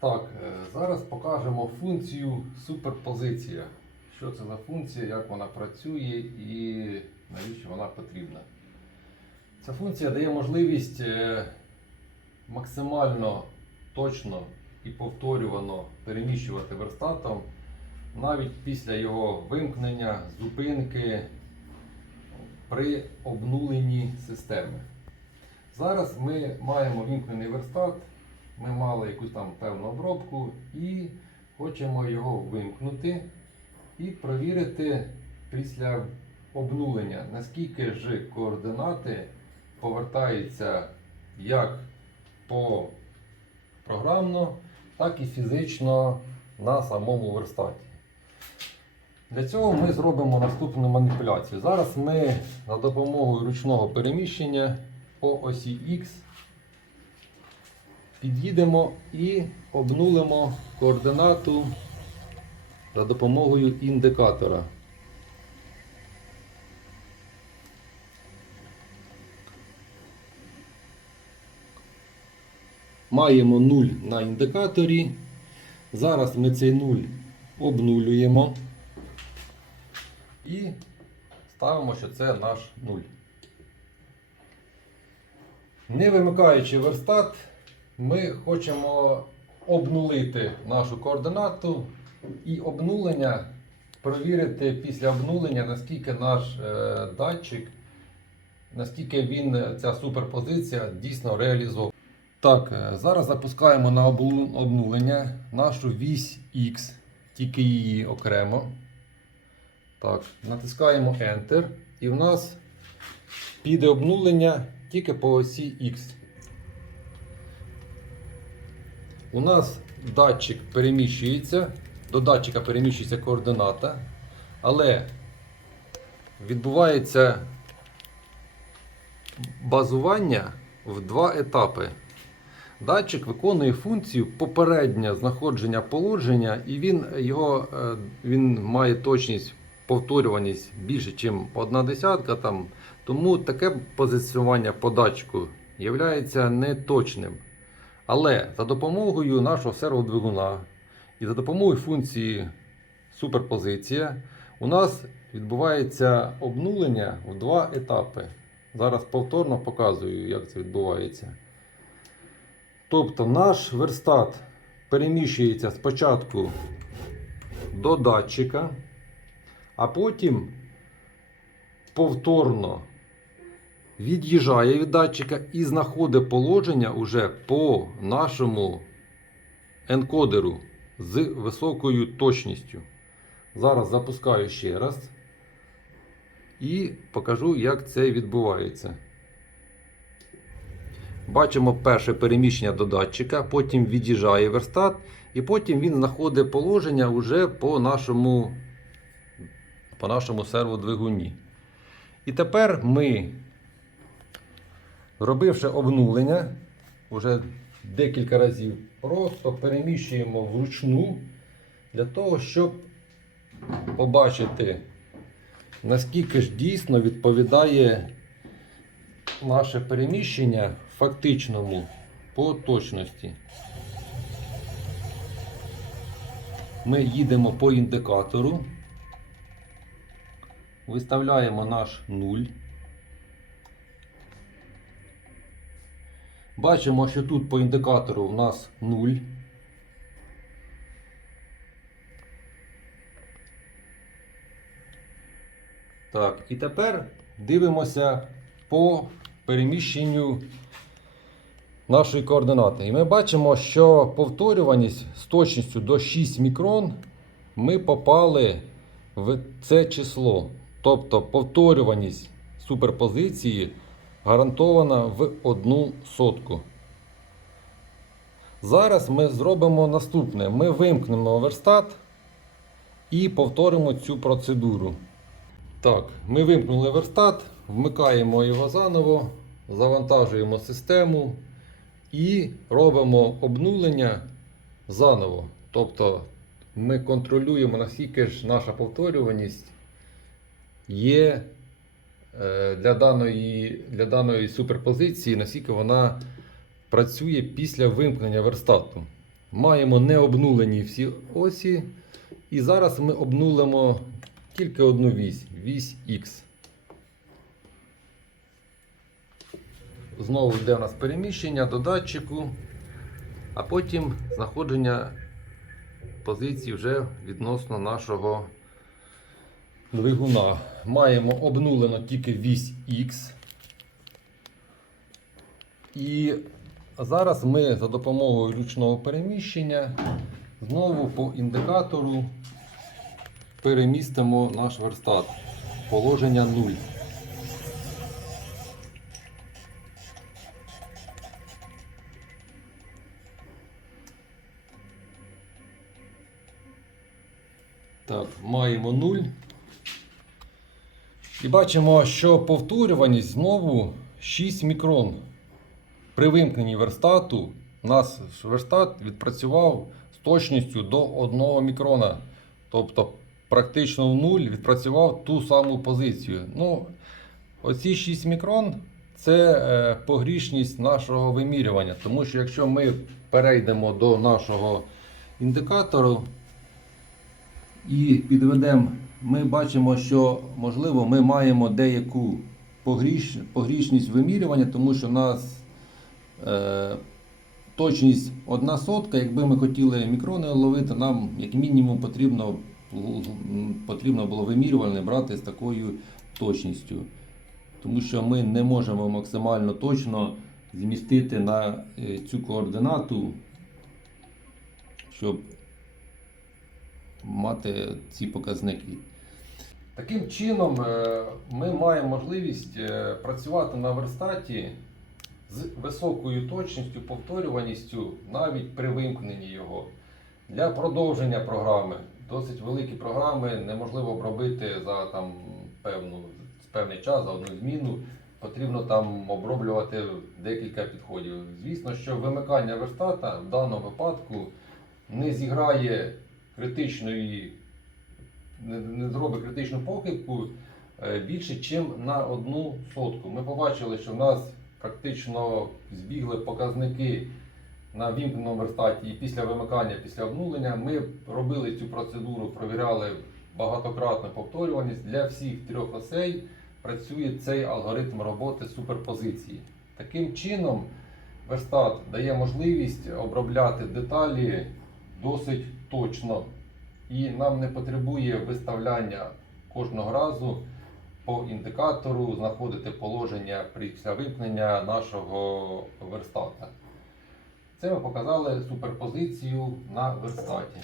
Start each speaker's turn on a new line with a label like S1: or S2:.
S1: Так, е, зараз покажемо функцію суперпозиція. Що це за функція, як вона працює і навіщо вона потрібна. Ця функція дає можливість е, максимально точно і повторювано переміщувати верстатом навіть після його вимкнення, зупинки при обнуленні системи. Зараз ми маємо вімкнений верстат, ми мали якусь там певну обробку і хочемо його вимкнути і провірити після обнулення, наскільки ж координати повертаються як по програмно, так і фізично на самому верстаті. Для цього ми зробимо наступну маніпуляцію. Зараз ми за допомогою ручного переміщення по осі X під'їдемо і обнулимо координату за допомогою індикатора. Маємо 0 на індикаторі. Зараз ми цей 0 обнулюємо і ставимо, що це наш 0. Не вимикаючи верстат, ми хочемо обнулити нашу координату і обнулення провірити після обнулення, наскільки наш е, датчик, наскільки він, е, ця суперпозиція дійсно реалізована. Так, е, зараз запускаємо на обнулення нашу вісь X, тільки її окремо. Так, натискаємо Enter і в нас піде обнулення тільки по осі X. У нас датчик переміщується, до датчика переміщується координата, але відбувається базування в два етапи. Датчик виконує функцію попереднє знаходження положення, і він, його, е, він має точність, повторюваність більше, ніж одна десятка. Там. Тому таке позиціонування по датчику є неточним. Але за допомогою нашого серводвигуна і за допомогою функції суперпозиція у нас відбувається обнулення в два етапи. Зараз повторно показую, як це відбувається. Тобто наш верстат переміщується спочатку до датчика, а потім повторно від'їжджає від датчика і знаходить положення уже по нашому енкодеру з високою точністю. Зараз запускаю ще раз і покажу, як це відбувається. Бачимо перше переміщення до датчика, потім від'їжджає верстат, і потім він знаходить положення вже по нашому, по нашому серводвигуні. І тепер ми, робивши обнулення, вже декілька разів, просто переміщуємо вручну для того, щоб побачити, наскільки ж дійсно відповідає наше переміщення фактичному по точності. Ми їдемо по індикатору, виставляємо наш 0. Бачимо, що тут по індикатору у нас 0. Так, і тепер дивимося по переміщенню нашої координати. І ми бачимо, що повторюваність з точністю до 6 мікрон ми попали в це число. Тобто повторюваність суперпозиції гарантована в одну сотку. Зараз ми зробимо наступне: ми вимкнемо верстат і повторимо цю процедуру. Так, ми вимкнули верстат, вмикаємо його заново, завантажуємо систему і робимо обнулення заново. Тобто ми контролюємо, наскільки ж наша повторюваність є для даної, для даної суперпозиції, наскільки вона працює після вимкнення верстату. Маємо не обнулені всі осі. І зараз ми обнулимо тільки одну вісь вісь X. Знову йде у нас переміщення до датчику, а потім знаходження позиції вже відносно нашого двигуна. Маємо обнулено тільки вісь X. І зараз ми за допомогою ручного переміщення знову по індикатору перемістимо наш верстат. Положення 0. Так, маємо 0. І бачимо, що повторюваність знову 6 мікрон. При вимкненні верстату у нас верстат відпрацював з точністю до 1 мікрона. Тобто практично в нуль відпрацював ту саму позицію. Ну, оці 6 мікрон це е, погрішність нашого вимірювання. Тому що якщо ми перейдемо до нашого індикатору і підведемо, ми бачимо, що можливо ми маємо деяку погріш, погрішність вимірювання, тому що у нас е, точність одна сотка. Якби ми хотіли мікрони ловити, нам як мінімум потрібно, потрібно було вимірювальне брати з такою точністю. Тому що ми не можемо максимально точно змістити на е, цю координату, щоб мати ці показники. Таким чином, е, ми маємо можливість е, працювати на верстаті з високою точністю, повторюваністю навіть при вимкненні його. Для продовження програми досить великі програми неможливо обробити за там, певну, певний час, за одну зміну. Потрібно там оброблювати декілька підходів. Звісно, що вимикання верстата в даному випадку не зіграє критичної, не, зробить критичну похибку е, більше, ніж на одну сотку. Ми побачили, що в нас практично збігли показники на вімкненому верстаті і після вимикання, після обнулення. Ми робили цю процедуру, провіряли багатократну повторюваність. Для всіх трьох осей працює цей алгоритм роботи суперпозиції. Таким чином, верстат дає можливість обробляти деталі досить точно. І нам не потребує виставляння кожного разу по індикатору, знаходити положення після випнення нашого верстата. Це ми показали суперпозицію на верстаті.